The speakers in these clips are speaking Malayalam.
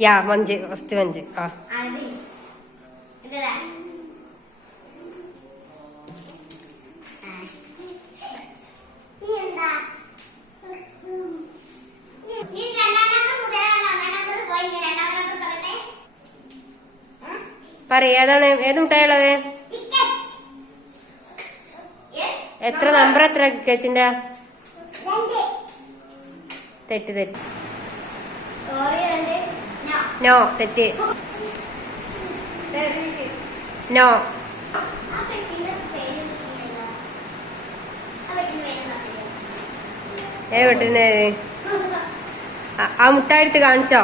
യാ മഞ്ച് വസ്തു മഞ്ച്. ആ. പറയാണ് ഏത് മുട്ടായുള്ളത് എത്ര നമ്പർ എത്ര കേട്ടിന്റെ? തെറ്റ് തെറ്റ്. നോ തെറ്റ്. നോ. ഏ വിട്ടിന് ആ- മുട്ടായി എടുത്ത് കാണിച്ചോ?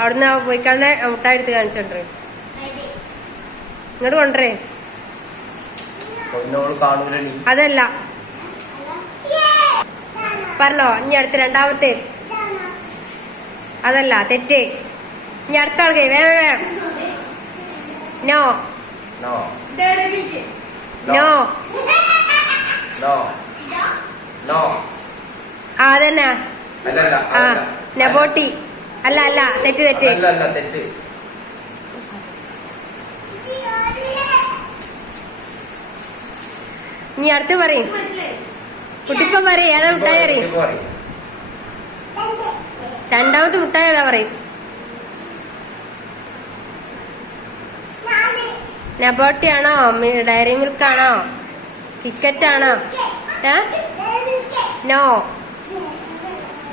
അവിടുന്ന് പോയിക്കാണ്ട് ആ മുട്ടായി എടുത്ത് കാണിച്ചോണ്ടേ ഇങ്ങോട്ട് കാണൂലി അതല്ല? പറഞ്ഞോ ഇനി അടുത്ത രണ്ടാമത്തെ. അതല്ല തെറ്റ്. ഇനി അടുത്ത ആൾക്കേ വേഗം വേഗം നോ. നോ. നോ. ആ അതന്നെ. ആ നെബോട്ടി. അല്ല അല്ല തെറ്റ് തെറ്റ് അല്ല അല്ല തെറ്റ് ഇത് ഓറിയോ. ഇനി അടുത്ത് പറയും. കുട്ടിപ്പം പറയും ഏതാ മുട്ടായി അറിയും രണ്ടാമത്തെ മുട്ടായി ഏതാ പറയും. മി- ഡയറി മിൽക്ക് ആണോ ടിക്കറ്റ് ആണോ നോ.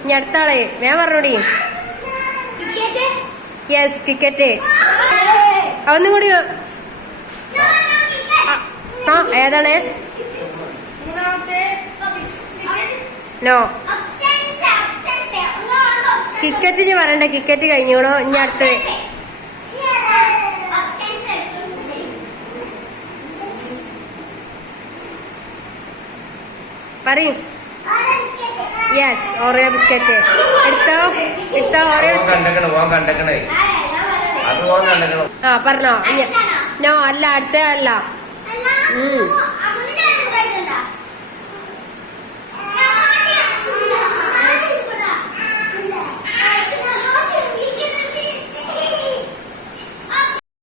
ഇനി അടുത്ത ആളെ വേഗം പറഞ്ഞോടി. ടിക്കറ്റ്. യെസ് കിക്കറ്റ് ഏയ്. ഒന്നും കൂടി നോ, നോ, ടിക്കറ്റ്. ഏതാണ്? നോ. കിക്കറ്റ് ഇനി പറയണ്ട കിക്കറ്റ് കഴിഞ്ഞോളൂ. ഇനി അടുത്ത്. പറയും. യെസ് ഓറിയോ ബിസ്ക്കറ്റ് എടുത്തോ? എടുത്തോ ഓറിയോ ആ, ഞാൻ പറയാം. അത് ഓൻ കണ്ടക്കണം. ആ പറഞ്ഞോ. നോ അല്ല അടുത്ത അല്ല അല്ല. ഉം.